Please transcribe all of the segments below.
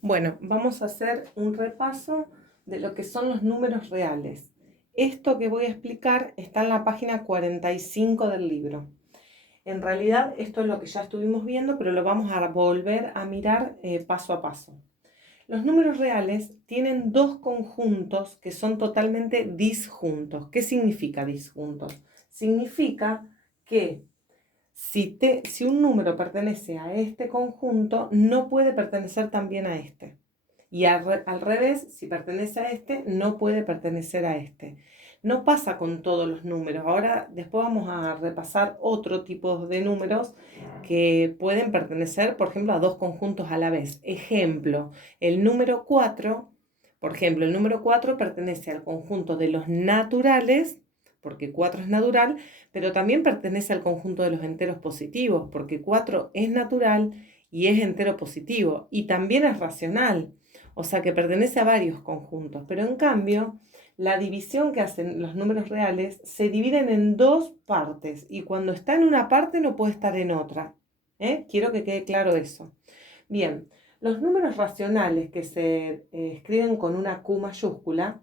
Bueno, vamos a hacer un repaso de lo que son los números reales. Esto que voy a explicar está en la página 45 del libro. En realidad esto es lo que ya estuvimos viendo, pero lo vamos a volver a mirar paso a paso. Los números reales tienen dos conjuntos que son totalmente disjuntos. ¿Qué significa disjuntos? Significa que si un número pertenece a este conjunto, no puede pertenecer también a este. Y al revés, si pertenece a este, no puede pertenecer a este. No pasa con todos los números. Ahora, después vamos a repasar otro tipo de números que pueden pertenecer, por ejemplo, a dos conjuntos a la vez. Ejemplo, el número 4, por ejemplo, el número 4 pertenece al conjunto de los naturales, porque 4 es natural, pero también pertenece al conjunto de los enteros positivos, porque 4 es natural y es entero positivo, y también es racional, o sea que pertenece a varios conjuntos, pero en cambio, la división que hacen los números reales se dividen en dos partes, y cuando está en una parte no puede estar en otra. Quiero que quede claro eso. Bien, los números racionales que se escriben con una Q mayúscula,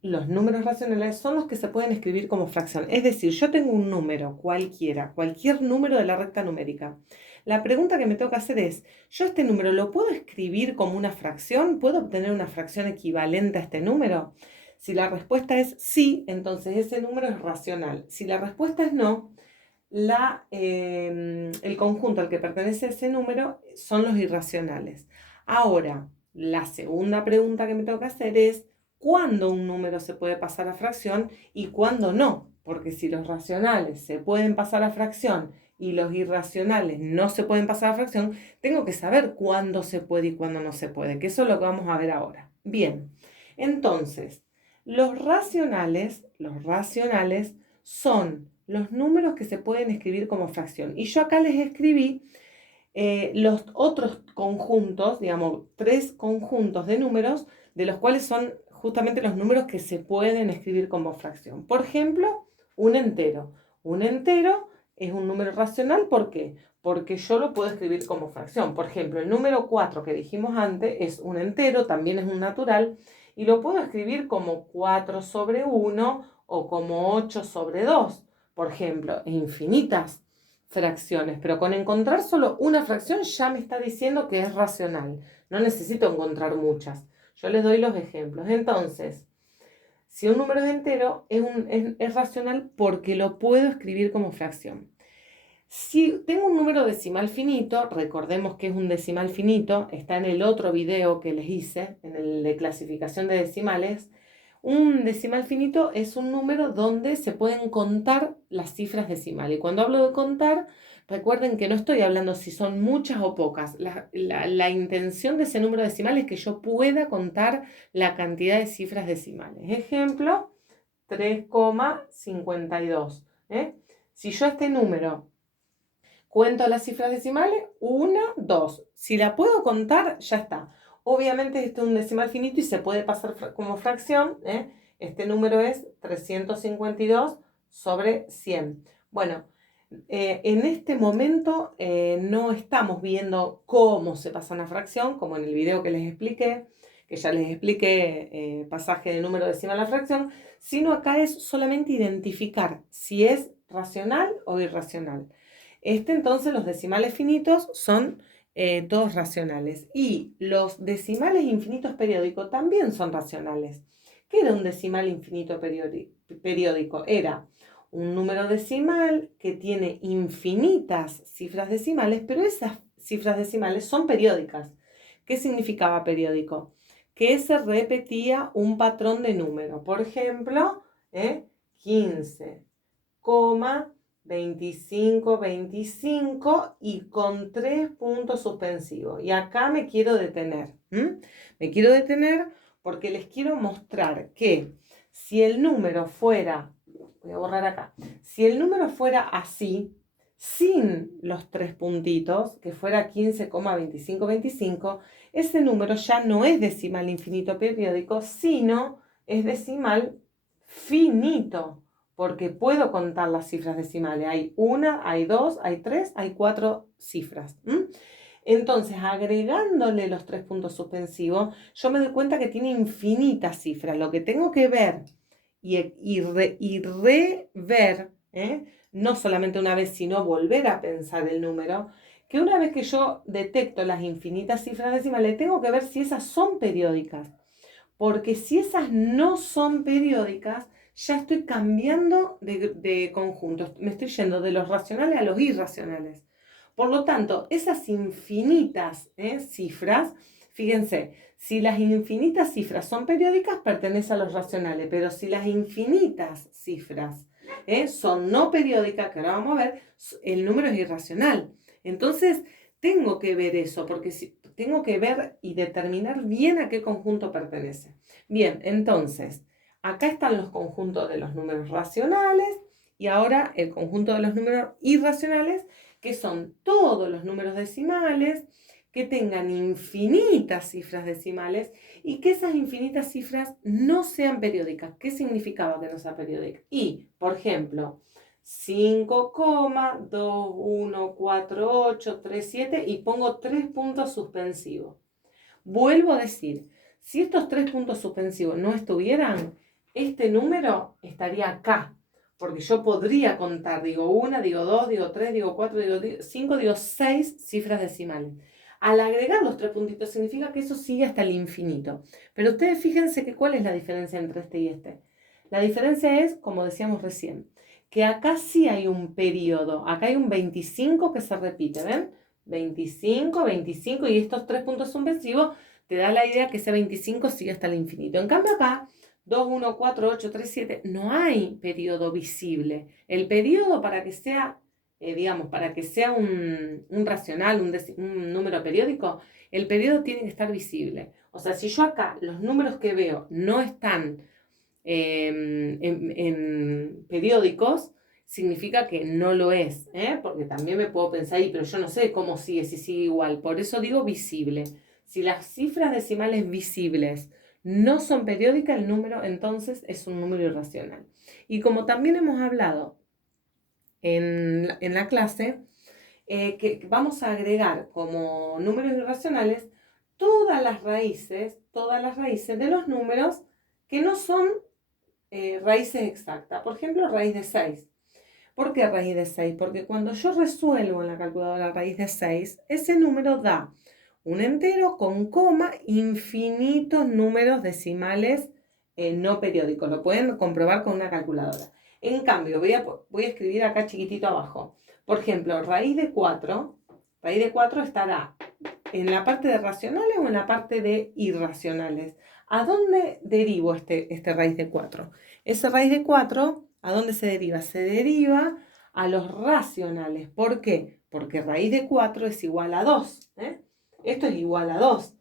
los números racionales son los que se pueden escribir como fracción. Es decir, yo tengo un número cualquiera, cualquier número de la recta numérica. La pregunta que me tengo que hacer es, ¿yo este número lo puedo escribir como una fracción? ¿Puedo obtener una fracción equivalente a este número? Si la respuesta es sí, entonces ese número es racional. Si la respuesta es no, el conjunto al que pertenece ese número son los irracionales. Ahora, la segunda pregunta que me tengo que hacer es, ¿cuándo un número se puede pasar a fracción y cuándo no? Porque si los racionales se pueden pasar a fracción y los irracionales no se pueden pasar a fracción, tengo que saber cuándo se puede y cuándo no se puede, que eso es lo que vamos a ver ahora. Bien, entonces, los racionales son los números que se pueden escribir como fracción. Y yo acá les escribí los otros conjuntos, digamos, tres conjuntos de números, de los cuales son justamente los números que se pueden escribir como fracción. Por ejemplo, un entero. Un entero es un número racional, ¿por qué? Porque yo lo puedo escribir como fracción. Por ejemplo, el número 4 que dijimos antes es un entero, también es un natural, y lo puedo escribir como 4 sobre 1 o como 8 sobre 2, por ejemplo, e infinitas fracciones, pero con encontrar solo una fracción ya me está diciendo que es racional. No necesito encontrar muchas. Yo les doy los ejemplos. Entonces, si un número es entero, es racional porque lo puedo escribir como fracción. Si tengo un número decimal finito, recordemos que es un decimal finito, está en el otro video que les hice, en el de clasificación de decimales. Un decimal finito es un número donde se pueden contar las cifras decimales. Y cuando hablo de contar, recuerden que no estoy hablando si son muchas o pocas. La intención de ese número decimal es que yo pueda contar la cantidad de cifras decimales. Ejemplo, 3,52. Si yo este número cuento las cifras decimales, 1, 2. Si la puedo contar, ya está. Obviamente este es un decimal finito y se puede pasar como fracción. Este número es 352 sobre 100. Bueno, en este momento no estamos viendo cómo se pasa una fracción, como en el video que les expliqué, que ya les expliqué pasaje de número decimal a fracción, sino acá es solamente identificar si es racional o irracional. Entonces los decimales finitos son todos racionales y los decimales infinitos periódicos también son racionales. ¿Qué era un decimal infinito periódico? Era un número decimal que tiene infinitas cifras decimales, pero esas cifras decimales son periódicas. ¿Qué significaba periódico? Que se repetía un patrón de número. Por ejemplo, 15, 25, 25 y con 3 puntos suspensivos. Y acá me quiero detener. Me quiero detener porque les quiero mostrar que si el número fuera, voy a borrar acá, si el número fuera así, sin los 3 puntitos, que fuera 15,25, 25, ese número ya no es decimal infinito periódico, sino es decimal finito, porque puedo contar las cifras decimales. Hay una, hay dos, hay tres, hay cuatro cifras. Entonces, agregándole los 3 puntos suspensivos, yo me doy cuenta que tiene infinitas cifras. Lo que tengo que ver y rever, no solamente una vez, sino volver a pensar el número, que una vez que yo detecto las infinitas cifras decimales, tengo que ver si esas son periódicas. Porque si esas no son periódicas, ya estoy cambiando de conjuntos. Me estoy yendo de los racionales a los irracionales. Por lo tanto, esas infinitas cifras, fíjense, si las infinitas cifras son periódicas, pertenecen a los racionales, pero si las infinitas cifras son no periódicas, que ahora vamos a ver, el número es irracional. Entonces, tengo que ver eso, porque tengo que ver y determinar bien a qué conjunto pertenece. Bien, entonces, acá están los conjuntos de los números racionales y ahora el conjunto de los números irracionales, que son todos los números decimales que tengan infinitas cifras decimales y que esas infinitas cifras no sean periódicas. ¿Qué significaba que no sea periódica? Y, por ejemplo, 5,214837 y pongo 3 puntos suspensivos. Vuelvo a decir, si estos 3 puntos suspensivos no estuvieran, este número estaría acá. Porque yo podría contar, digo 1, digo 2, digo 3, digo 4, digo 5, digo 6 cifras decimales. Al agregar los 3 puntitos significa que eso sigue hasta el infinito. Pero ustedes fíjense que cuál es la diferencia entre este y este. La diferencia es, como decíamos recién, que acá sí hay un periodo. Acá hay un 25 que se repite, ¿ven? 25, 25 y estos 3 puntos suspensivos te da la idea que ese 25 sigue hasta el infinito. En cambio acá 2, 1, 4, 8, 3, 7, no hay periodo visible. El periodo para que sea, para que sea un racional, un número periódico, el periodo tiene que estar visible. O sea, si yo acá los números que veo no están en periódicos, significa que no lo es, porque también me puedo pensar, pero yo no sé cómo sigue, si sigue igual. Por eso digo visible. Si las cifras decimales visibles no son periódicas, el número entonces es un número irracional. Y como también hemos hablado en la clase, que vamos a agregar como números irracionales todas las raíces de los números que no son raíces exactas. Por ejemplo, raíz de 6. ¿Por qué raíz de 6? Porque cuando yo resuelvo en la calculadora raíz de 6, ese número da un entero con coma, infinitos números decimales no periódicos. Lo pueden comprobar con una calculadora. En cambio, voy a escribir acá chiquitito abajo. Por ejemplo, raíz de 4 estará en la parte de racionales o en la parte de irracionales. ¿A dónde derivo este raíz de 4? Ese raíz de 4, ¿a dónde se deriva? Se deriva a los racionales. ¿Por qué? Porque raíz de 4 es igual a 2. Esto es igual a 2.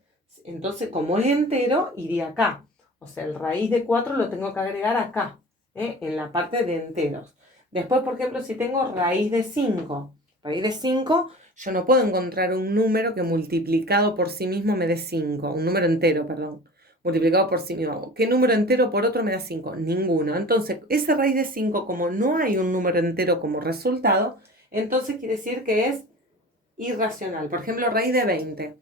Entonces, como es entero, iría acá. O sea, el raíz de 4 lo tengo que agregar acá, en la parte de enteros. Después, por ejemplo, si tengo raíz de 5. Raíz de 5, yo no puedo encontrar un número que multiplicado por sí mismo me dé 5. Un número entero, perdón. Multiplicado por sí mismo. ¿Qué número entero por otro me da 5? Ninguno. Entonces, esa raíz de 5, como no hay un número entero como resultado, entonces quiere decir que es irracional. Por ejemplo, raíz de 20.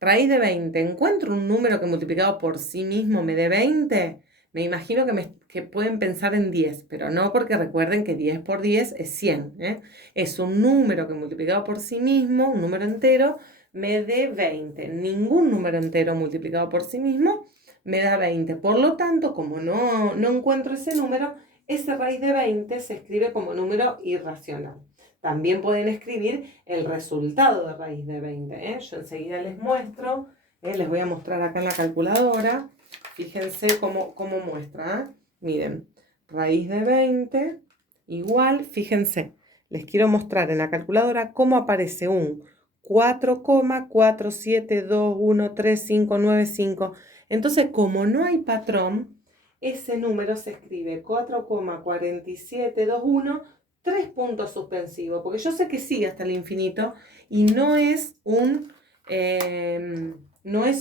Raíz de 20. ¿Encuentro un número que multiplicado por sí mismo me dé 20? Me imagino que pueden pensar en 10, pero no, porque recuerden que 10 por 10 es 100. Es un número que multiplicado por sí mismo, un número entero, me dé 20. Ningún número entero multiplicado por sí mismo me da 20. Por lo tanto, como no encuentro ese número, ese raíz de 20 se escribe como número irracional. También pueden escribir el resultado de raíz de 20. Yo enseguida les muestro, les voy a mostrar acá en la calculadora. Fíjense cómo muestra. Miren, raíz de 20 igual, fíjense, les quiero mostrar en la calculadora cómo aparece un 4,4721359,5. Entonces, como no hay patrón, ese número se escribe 4,4721, 3 puntos suspensivos, porque yo sé que sigue hasta el infinito y no es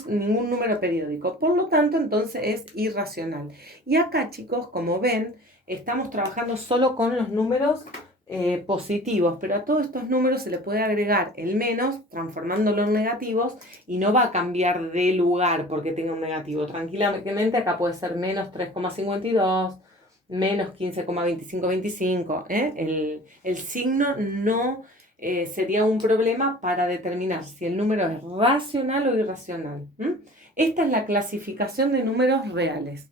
ningún número periódico. Por lo tanto, entonces es irracional. Y acá, chicos, como ven, estamos trabajando solo con los números positivos, pero a todos estos números se le puede agregar el menos transformándolo en negativos y no va a cambiar de lugar porque tenga un negativo. Tranquilamente acá puede ser menos 3,52, menos 15,2525. El signo no sería un problema para determinar si el número es racional o irracional. Esta es la clasificación de números reales.